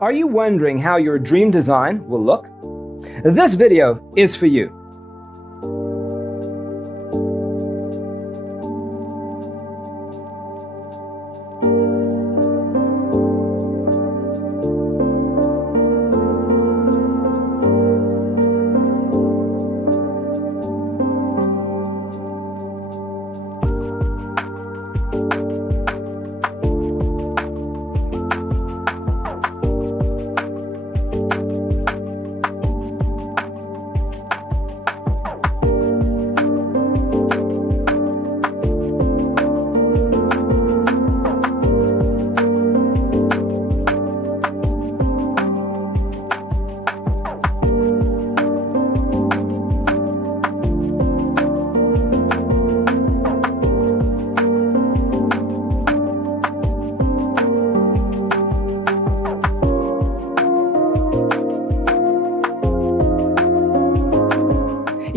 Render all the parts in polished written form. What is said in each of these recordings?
Are you wondering how your dream design will look? This video is for you.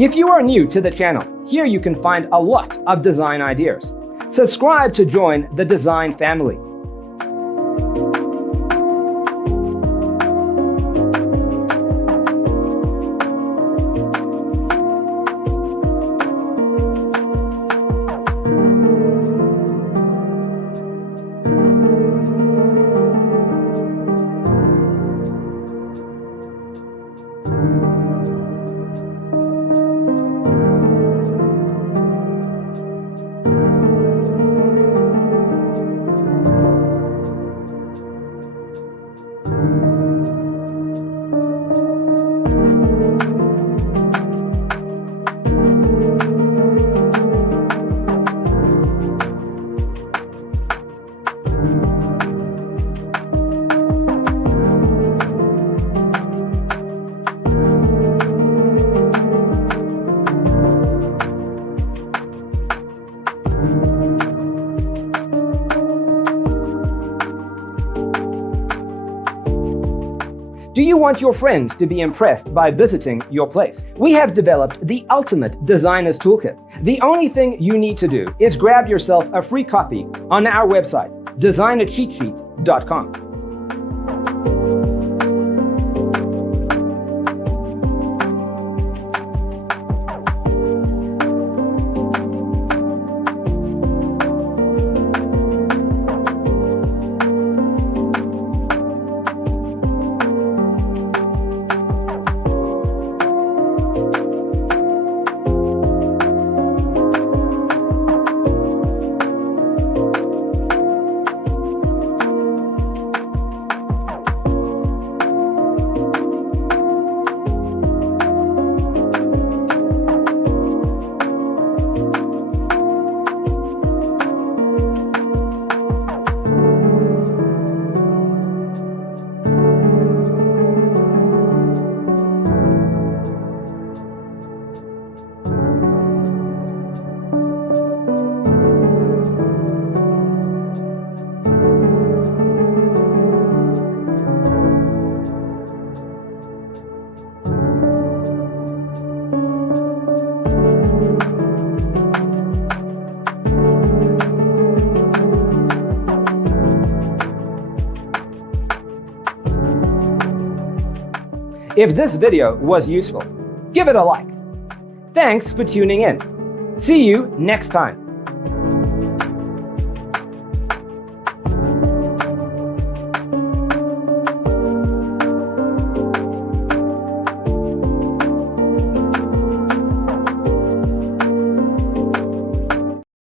If you are new to the channel, here you can find a lot of design ideas. Subscribe to join the design family. Do you want your friends to be impressed by visiting your place? We have developed the ultimate designer's toolkit. The only thing you need to do is grab yourself a free copy on our website, designercheatsheet.com. If this video was useful, give it a like. Thanks for tuning in. See you next time.